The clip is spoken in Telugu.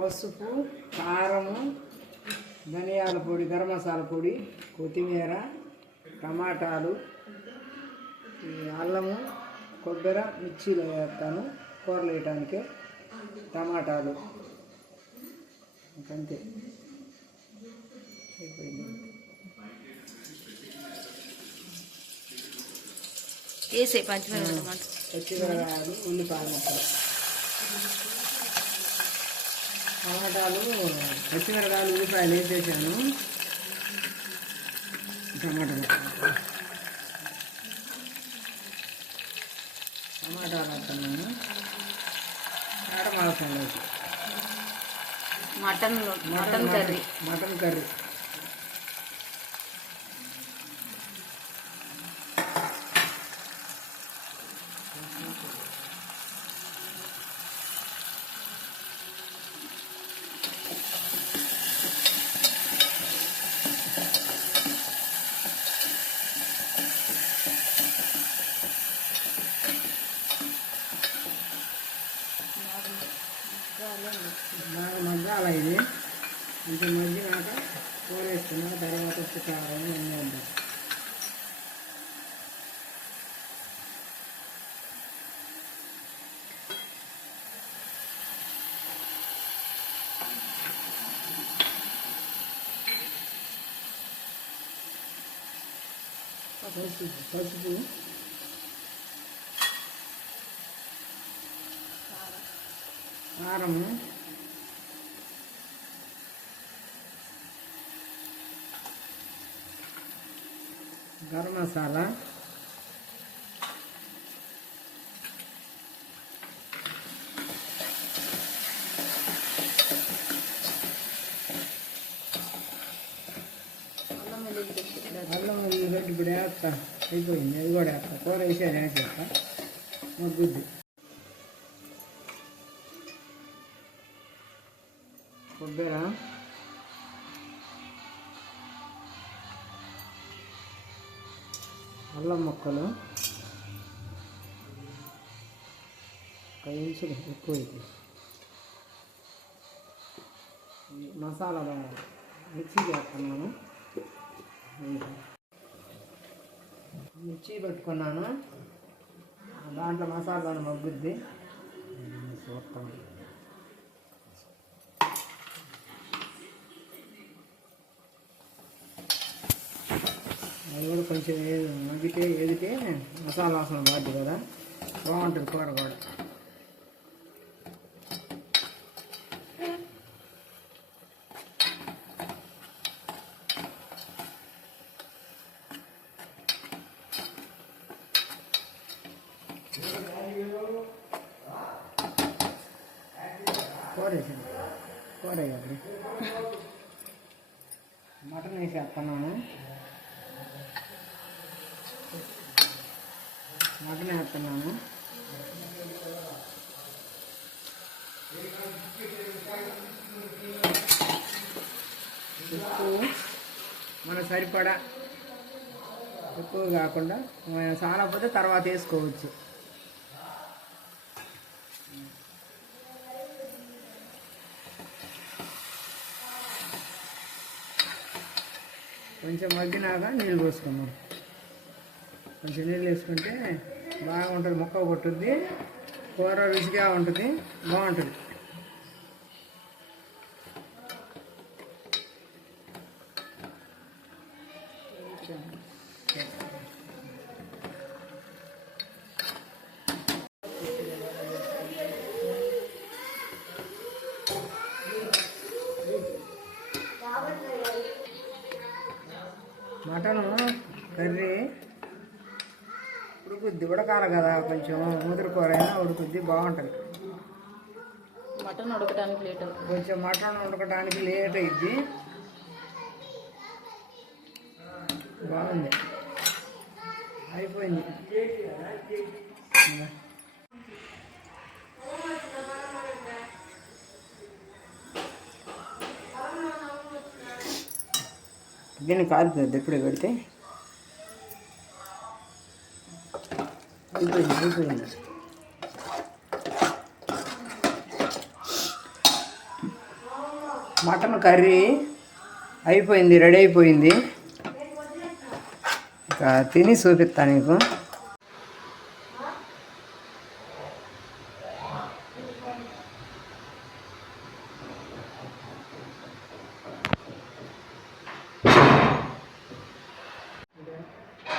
పసుపు, కారము, ధనియాల పొడి, గరం మసాలా పొడి, కొత్తిమీర, టమాటాలు, అల్లము, కొబ్బరి, మిర్చీలు వేస్తాను కూరలు వేయటానికి. టమాటాలు అంతే అయిపోయింది. పచ్చిమిరపకాయలు, ఉల్లిపాయ ముక్కలు, టమాటాలు, పచ్చిమిరపకాయలు, ఉల్లిపాయలు వేసేసాను. టమాటాలు వేస్తున్నాను. ఆడమాలకంలోకి మటన్ కర్రీ బాగా మగ్గాల. ఇది కొంచెం మగ్గినాక కూర వేసుకున్నాక తర్వాత ఉప్పు కారం అన్నీ ఉంటాయి. పసుపు, కారము, గరం మసాలా, అల్లం వెల్లుల్లి ఇప్పుడు వేస్తా. అయిపోయింది, అది కూడా వేస్తా. కూర వేసేది వేసేస్తా, మగ్గుద్ది. కొబ్బరి, అల్లం ముక్కలు, 5 ఇంచులు ఎక్కువ అవుతుంది. మసాలా మిక్సీ చేస్తున్నాను. మిర్చి పెట్టుకున్నాను, దాంట్లో మసాలాను మగ్గుద్ది. చూస్తాను. అది కూడా కొంచెం మగ్గితే ఎదితే మసాలా వాసన బాధ్యత కదా, బాగుంటుంది కూర కూడా. కూర వేయాలి. మటన్ వేసేస్తున్నాను. మటన్ వేస్తున్నాను. ఉప్పు మన సరిపడా, ఎక్కువ కాకుండా, చాలకపోతే తర్వాత వేసుకోవచ్చు. కొంచెం మగ్గినాక నీళ్ళు పోసుకున్నాం. కొంచెం నీళ్ళు వేసుకుంటే బాగుంటుంది, ముక్క కొట్టుద్ది, కూర రుచిగా ఉంటుంది, బాగుంటుంది. మటను కర్రీ ఉడుకుద్ది, ఉడకాలి కదా, కొంచెం ముదురు కూర అయినా ఉడుకుద్ది, బాగుంటుంది. మటన్ ఉడకడానికి లేట్ అవుతుంది, కొంచెం మటన్ ఉడకడానికి లేట్ అయింది. బాగుంది, అయిపోయింది. దీన్ని కాలుతుంది ఎప్పుడే పెడితే. అయిపోయింది. మటన్ కర్రీ అయిపోయింది, రెడీ అయిపోయింది. ఇక తిని చూపిస్తాను నీకు.